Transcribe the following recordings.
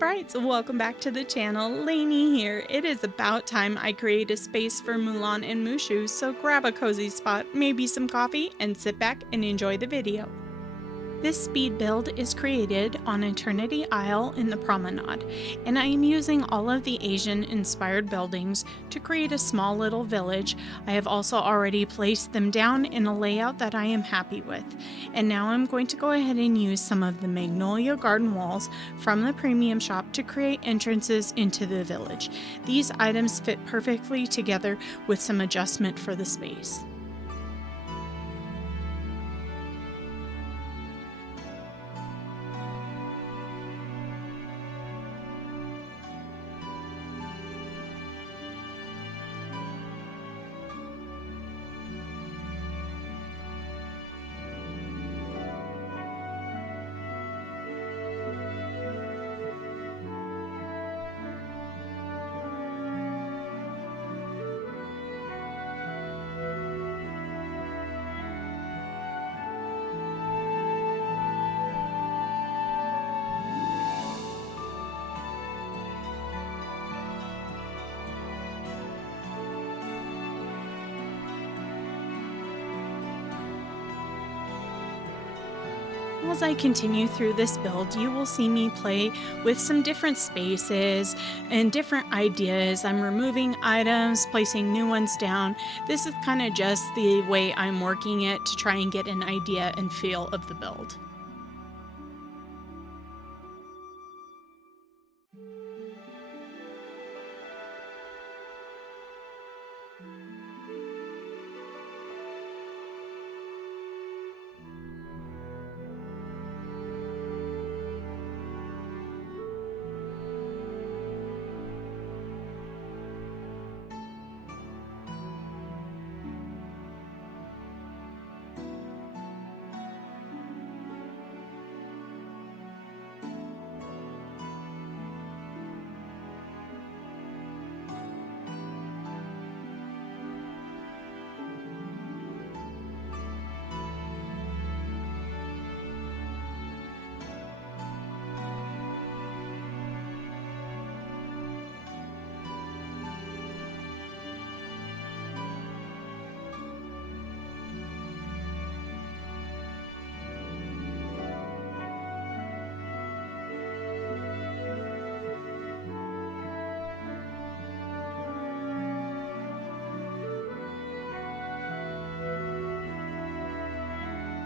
Sprites, welcome back to the channel. Laynie here. It is about time I create a space for Mulan and Mushu, so grab a cozy spot, maybe some coffee, and sit back and enjoy the video. This speed build is created on Eternity Isle in the Promenade, and I am using all of the Asian-inspired buildings to create a small little village. I have also already placed them down in a layout that I am happy with, and now I'm going to go ahead and use some of the Magnolia Garden walls from the premium shop to create entrances into the village. These items fit perfectly together with some adjustment for the space. As I continue through this build, you will see me play with some different spaces and different ideas. I'm removing items, placing new ones down. This is kind of just the way I'm working it to try and get an idea and feel of the build.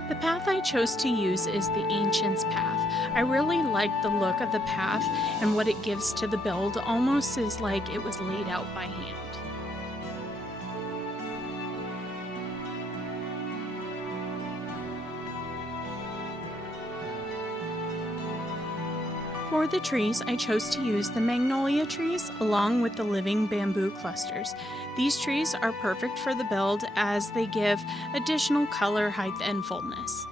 The path I chose to use is the Ancient's Path. I really like the look of the path and what it gives to the build, almost as like it was laid out by hand. For the trees, I chose to use the magnolia trees along with the living bamboo clusters. These trees are perfect for the build as they give additional color, height, and fullness.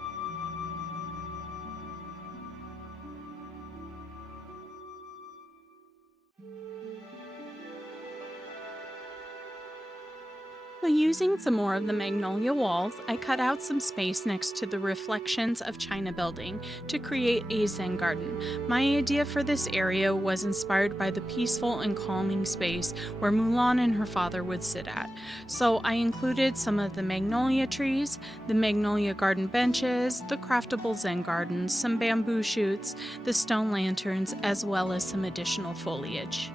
So using some more of the magnolia walls, I cut out some space next to the reflections of China building to create a Zen Garden. My idea for this area was inspired by the peaceful and calming space where Mulan and her father would sit at. So I included some of the magnolia trees, the magnolia garden benches, the craftable Zen gardens, some bamboo shoots, the stone lanterns, as well as some additional foliage.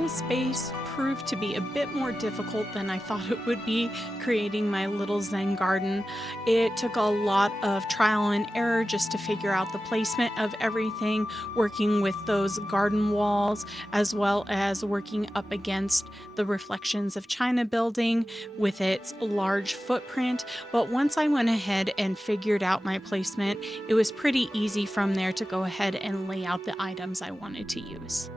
This space proved to be a bit more difficult than I thought it would be, creating my little Zen garden. It took a lot of trial and error just to figure out the placement of everything, working with those garden walls, as well as working up against the reflections of China building with its large footprint. But once I went ahead and figured out my placement, it was pretty easy from there to go ahead and lay out the items I wanted to use.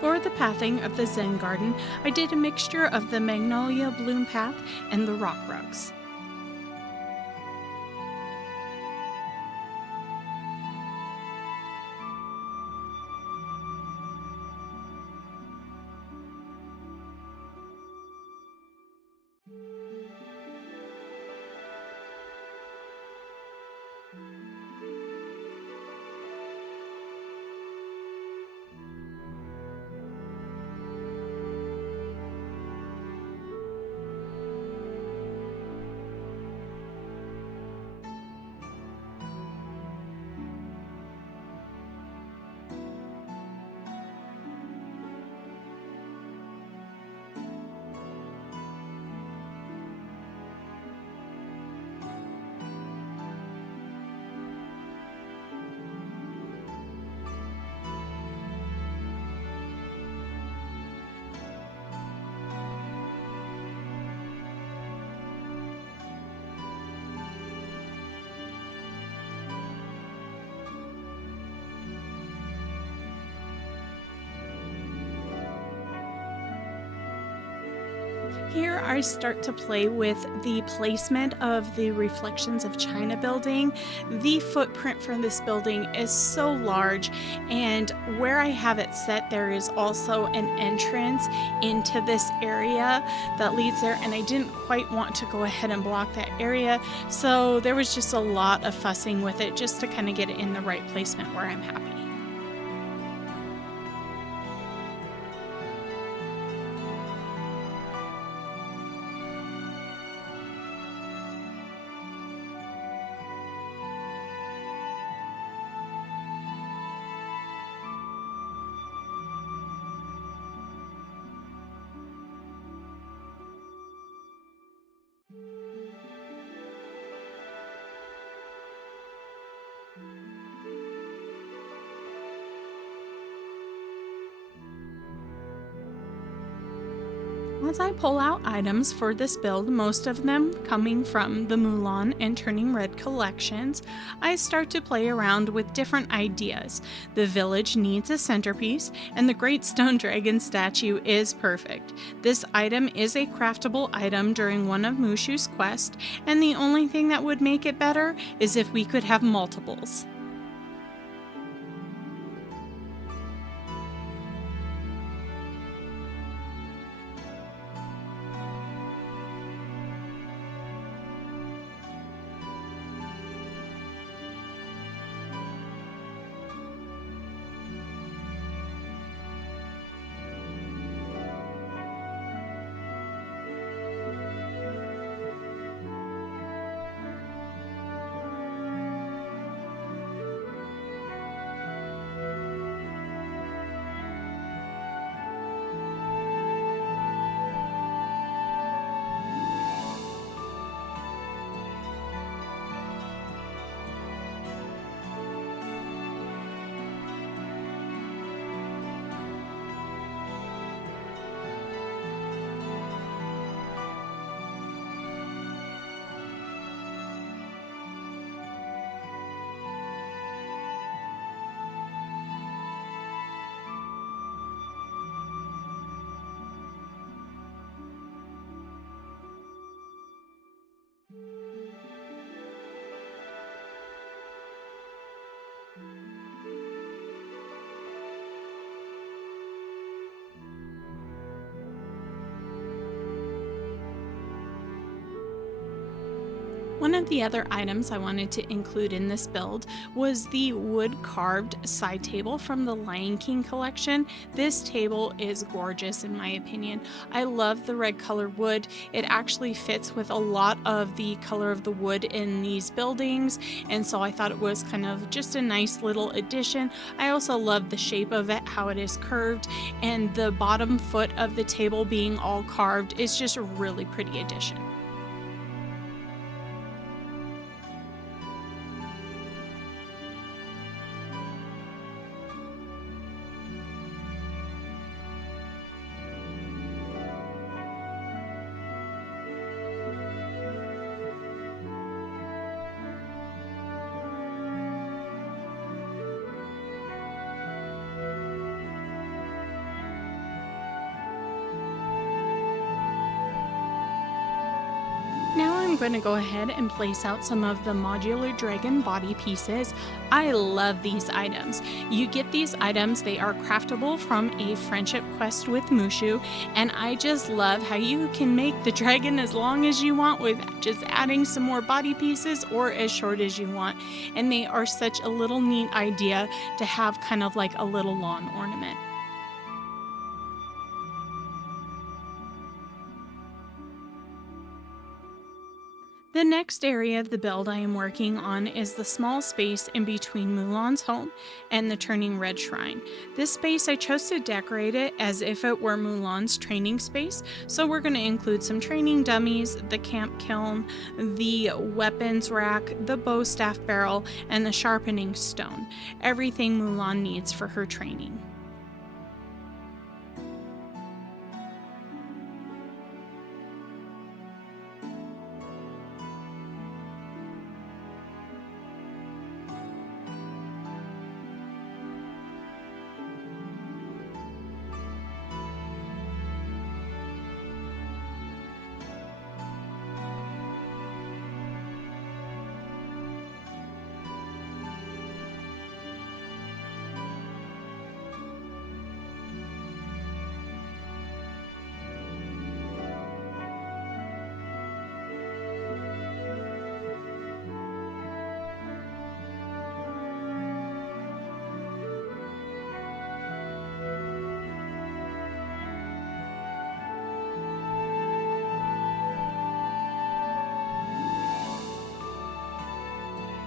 For the pathing of the Zen Garden, I did a mixture of the magnolia bloom path and the rock rugs. Here I start to play with the placement of the reflections of China building. The footprint for this building is so large, and where I have it set, there is also an entrance into this area that leads there, and I didn't quite want to go ahead and block that area, so there was just a lot of fussing with it just to kind of get it in the right placement where I'm happy. As I pull out items for this build, most of them coming from the Mulan and Turning Red collections, I start to play around with different ideas. The village needs a centerpiece, and the Great Stone Dragon statue is perfect. This item is a craftable item during one of Mushu's quests, and the only thing that would make it better is if we could have multiples. One of the other items I wanted to include in this build was the wood carved side table from the Lion King collection. This table is gorgeous in my opinion. I love the red colored wood. It actually fits with a lot of the color of the wood in these buildings, and so I thought it was kind of just a nice little addition. I also love the shape of it, how it is curved, and the bottom foot of the table being all carved is just a really pretty addition. Now I'm going to go ahead and place out some of the modular dragon body pieces. I love these items. You get these items, they are craftable from a friendship quest with Mushu, and I just love how you can make the dragon as long as you want with just adding some more body pieces, or as short as you want. And they are such a little neat idea to have kind of like a little lawn ornament. The next area of the build I am working on is the small space in between Mulan's home and the Turning Red Shrine. This space I chose to decorate it as if it were Mulan's training space, so we're going to include some training dummies, the camp kiln, the weapons rack, the bow staff barrel, and the sharpening stone. Everything Mulan needs for her training.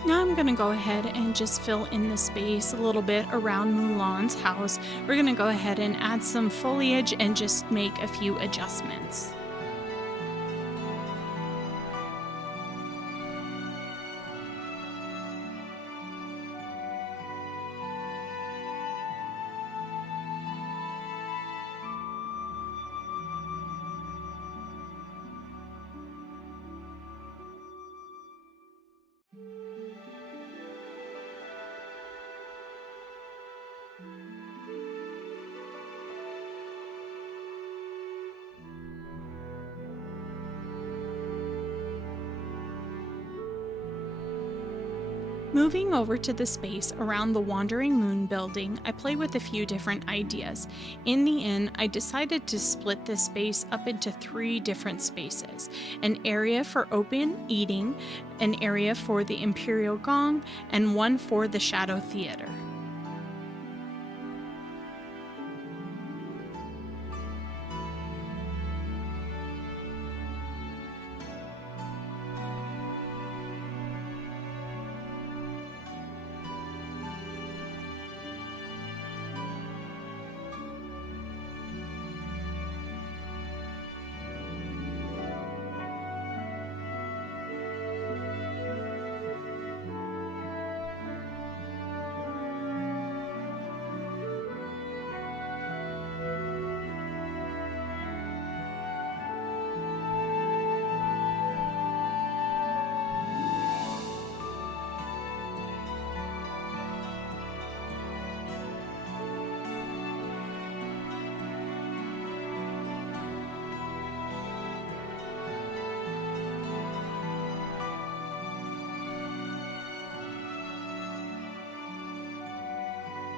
Now I'm going to go ahead and just fill in the space a little bit around Mulan's house. We're going to go ahead and add some foliage and just make a few adjustments. Moving over to the space around the Wandering Moon building, I play with a few different ideas. In the end, I decided to split this space up into 3 different spaces: an area for open eating, an area for the Imperial Gong, and one for the Shadow Theater.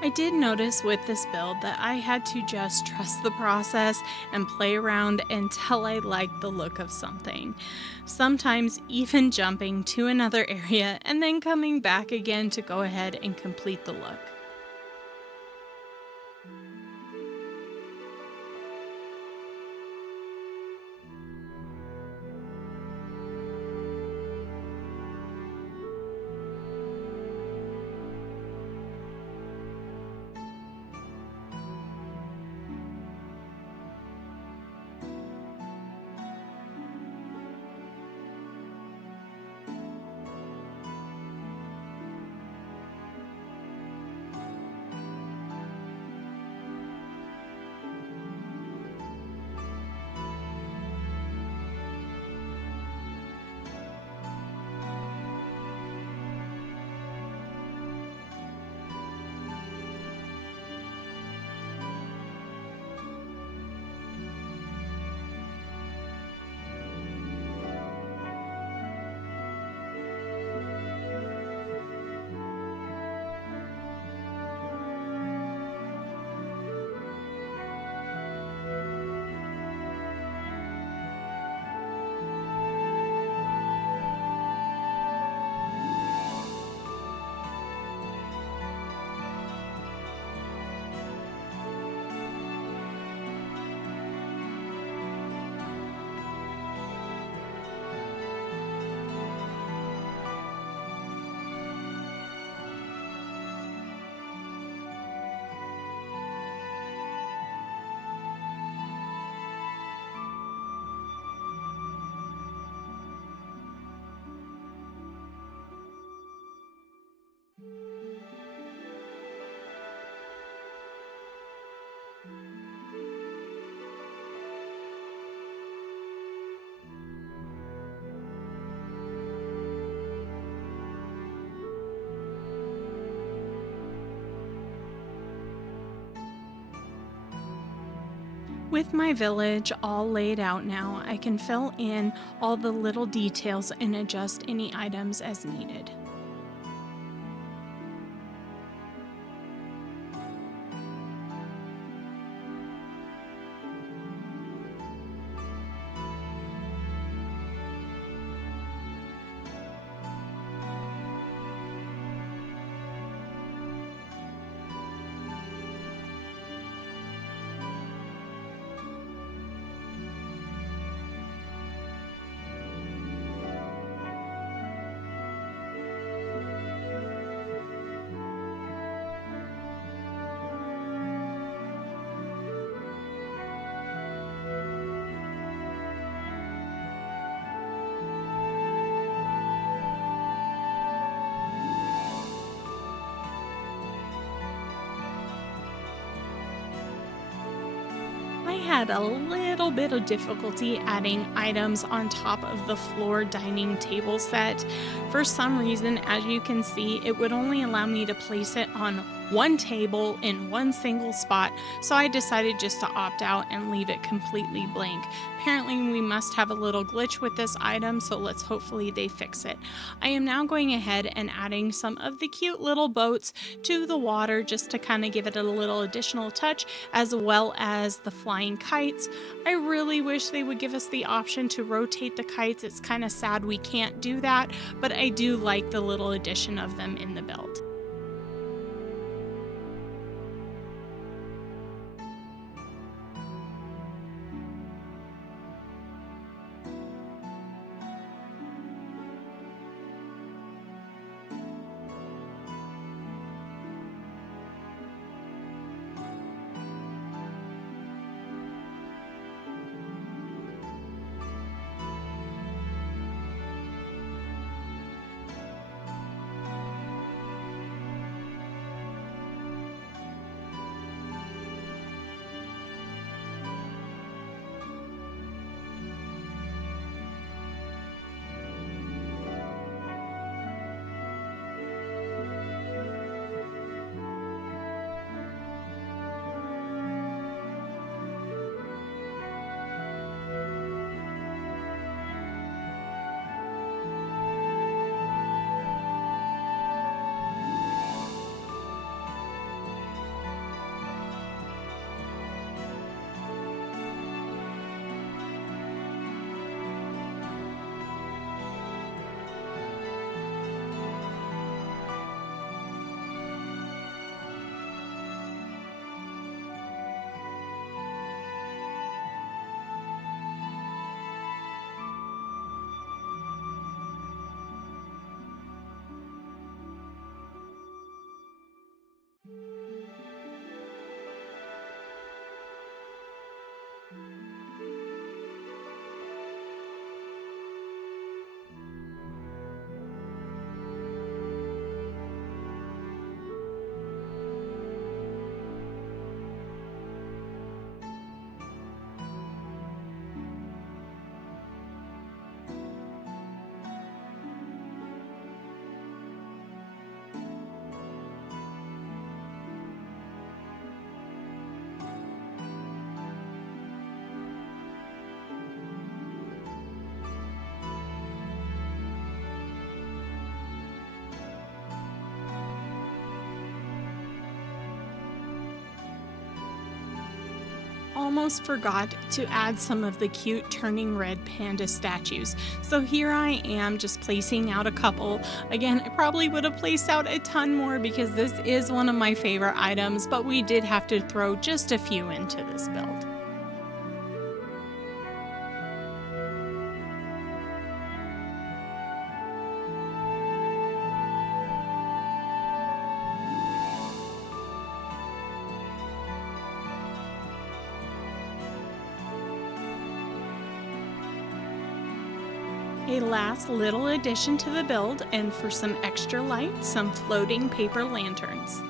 I did notice with this build that I had to just trust the process and play around until I liked the look of something. Sometimes even jumping to another area and then coming back again to go ahead and complete the look. With my village all laid out now, I can fill in all the little details and adjust any items as needed. had a little bit of difficulty adding items on top of the floor dining table set. For some reason, as you can see, it would only allow me to place it on one table in one single spot, so I decided just to opt out and leave it completely blank. Apparently we must have a little glitch with this item, so let's hopefully they fix it. I am now going ahead and adding some of the cute little boats to the water just to kind of give it a little additional touch, as well as the flying kites. I really wish they would give us the option to rotate the kites. It's kind of sad we can't do that, but I do like the little addition of them in the build. Almost forgot to add some of the cute turning red panda statues. So here I am just placing out a couple. Again, I probably would have placed out a ton more because this is one of my favorite items, but we did have to throw just a few into this build. A last little addition to the build, and for some extra light, some floating paper lanterns.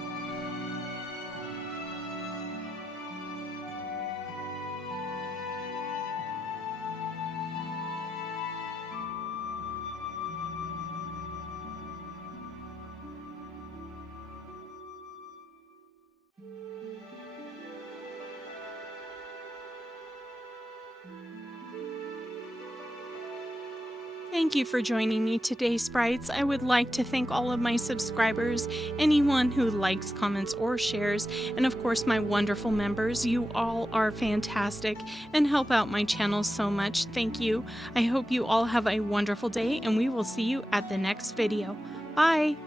Thank you for joining me today, Sprites. I would like to thank all of my subscribers, anyone who likes, comments, or shares, and of course my wonderful members. You all are fantastic and help out my channel so much. Thank you. I hope you all have a wonderful day, and we will see you at the next video. Bye!